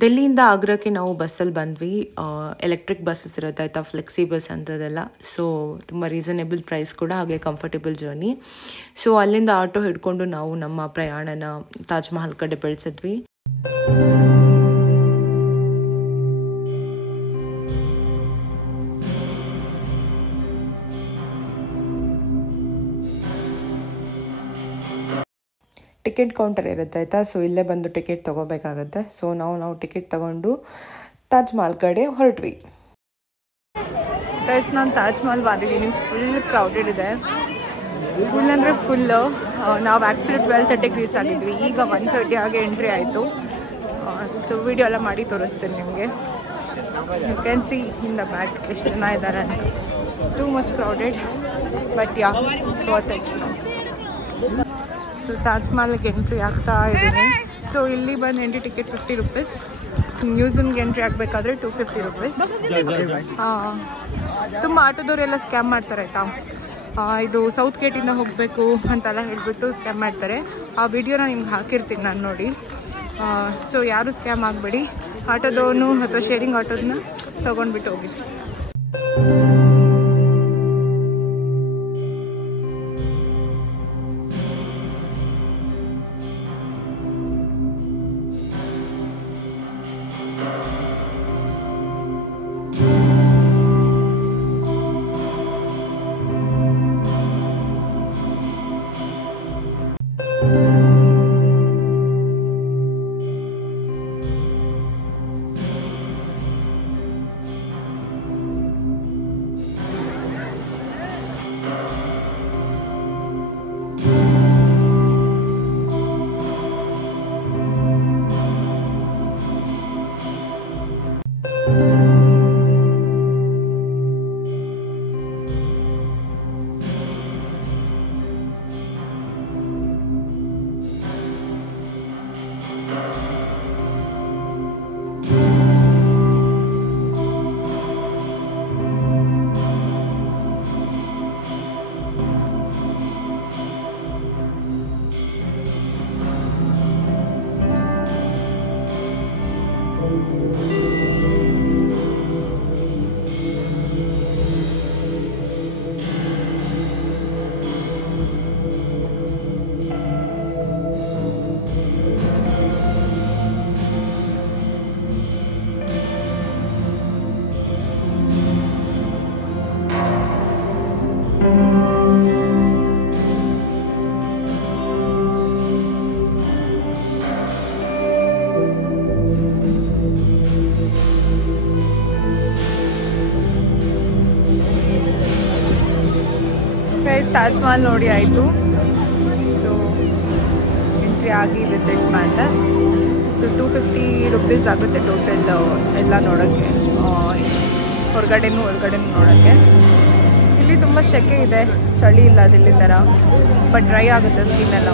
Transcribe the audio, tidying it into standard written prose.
ದಿಲ್ಲಿಯಿಂದ ಆಗ್ರಾಕ್ಕೆ ನಾವು ಬಸ್ಸಲ್ಲಿ ಬಂದ್ವಿ. ಎಲೆಕ್ಟ್ರಿಕ್ ಬಸ್ಸಸ್ ಇರುತ್ತೆ ಆಯಿತಾ, ಫ್ಲೆಕ್ಸಿ ಬಸ್ ಅಂಥದ್ದೆಲ್ಲ. ಸೊ ತುಂಬ ರೀಸನೇಬಲ್ ಪ್ರೈಸ್ ಕೂಡ, ಹಾಗೆ ಕಂಫರ್ಟೇಬಲ್ ಜರ್ನಿ. ಸೊ ಅಲ್ಲಿಂದ ಆಟೋ ಹಿಡ್ಕೊಂಡು ನಾವು ನಮ್ಮ ಪ್ರಯಾಣನ ತಾಜ್ ಮಹಲ್ ಕಡೆ ಬೆಳೆಸಿದ್ವಿ. ಟಿಕೆಟ್ ಕೌಂಟರ್ ಇರುತ್ತೆ ಆಯಿತಾ. ಸೊ ಇಲ್ಲೇ ಬಂದು ಟಿಕೆಟ್ ತೊಗೋಬೇಕಾಗತ್ತೆ. ಸೊ ನಾವು ಟಿಕೆಟ್ ತೊಗೊಂಡು ತಾಜ್ ಮಹಲ್ ಕಡೆ ಹೊರಟ್ವಿ. ಗೈಸ್, ನಾನು ತಾಜ್ ಮಹಲ್ ಬಂದಿದ್ದೀನಿ. ಫುಲ್ ಕ್ರೌಡೆಡ್ ಇದೆ, ಫುಲ್ ಅಂದರೆ ಫುಲ್ಲು. ನಾವು ಆ್ಯಕ್ಚುಲಿ 12:30ಗೆ ರೀಚ್ ಆಗಿದ್ವಿ. ಈಗ 1:30 ಆಗಿ ಎಂಟ್ರಿ ಆಯಿತು. ಸೊ ವಿಡಿಯೋ ಎಲ್ಲ ಮಾಡಿ ತೋರಿಸ್ತೀನಿ ನಿಮಗೆ. You can see in the back ಎಷ್ಟು ಜನ ಇದ್ದಾರೆ ಅಂತ. Too much crowded, but yeah it's worth it. So Taj ಮಹಲ್ಗೆ ಎಂಟ್ರಿ ಆಗ್ತಾ ಇದ್ದೀನಿ. ಸೊ ಇಲ್ಲಿ ಬಂದು ಎಂಟ್ರಿ ಟಿಕೆಟ್ 50 ರೂಪೀಸ್. ಮ್ಯೂಸಿಯಮ್ಗೆ ಎಂಟ್ರಿ ಆಗಬೇಕಾದ್ರೆ 250 ರೂಪೀಸ್. ತುಂಬ ಆಟೋದವರೆಲ್ಲ ಸ್ಕ್ಯಾಮ್ ಮಾಡ್ತಾರೆ ಆಯಿತಾ. ಇದು ಸೌತ್ ಗೇಟಿಂದ ಹೋಗಬೇಕು ಅಂತೆಲ್ಲ ಹೇಳಿಬಿಟ್ಟು ಸ್ಕ್ಯಾಮ್ ಮಾಡ್ತಾರೆ. ಆ ವಿಡಿಯೋನ ನಿಮ್ಗೆ ಹಾಕಿರ್ತೀನಿ ನಾನು, ನೋಡಿ. ಸೊ ಯಾರು ಸ್ಕ್ಯಾಮ್ ಆಗಬೇಡಿ. ಆಟೋದವನು ಅಥವಾ ಶೇರಿಂಗ್ ಆಟೋದನ್ನ ತೊಗೊಂಡ್ಬಿಟ್ಟು ಹೋಗಿ. ತಾಜ್ ಮಹಲ್ ನೋಡಿ ಆಯಿತು. ಸೊ ಎಂಟ್ರಿ ಆಗಿ ವಿಸಿಟ್ ಮಾಡಿದೆ. ಸೊ 250 ರೂಪೀಸ್ ಆಗುತ್ತೆ ಟೋಟಲ್ ಎಲ್ಲ ನೋಡೋಕ್ಕೆ, ಹೊರಗಡೆನೂ ನೋಡೋಕ್ಕೆ. ಇಲ್ಲಿ ತುಂಬ ಸೆಕೆ ಇದೆ, ಚಳಿ ಇಲ್ಲ ದಿಲ್ಲಿ ಥರ, ಬಟ್ ಡ್ರೈ ಆಗುತ್ತೆ ಸ್ಕಿನ್ ಎಲ್ಲ.